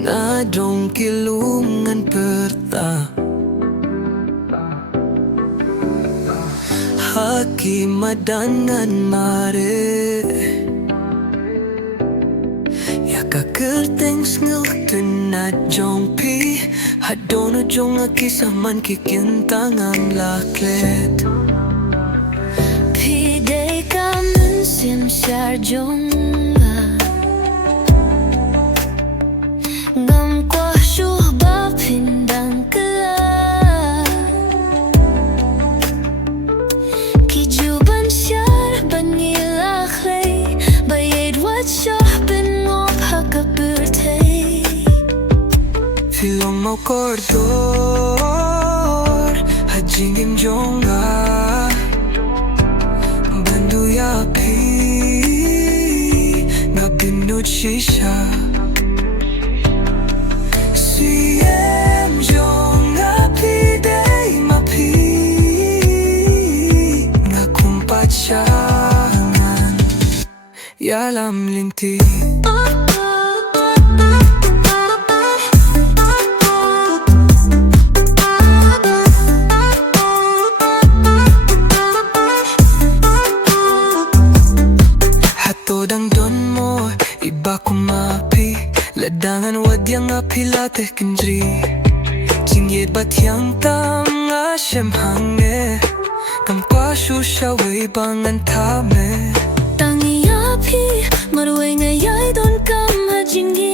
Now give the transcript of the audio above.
na dong kilungan perta haki madangan mare ya ka kerteng sngew na jong pi hadono jong akisaman kikintangan laklet pi day kamen sim shar jong ngam kwa shuh ba pindang kela kijuban shar banila khlai iaid wat shah ben ngop haka birthday pynlong mawkordor jingim jonga bandu iapi na binut shisha jong api day mapi nga kumpatsangan yalam linti hatodang don mo iba kumapi ladangan wadyang apilate kendri jingiaid batyang tam ashem hange kampa shusha wei bangan tame tangi api marway ngayaid on kam ha jingi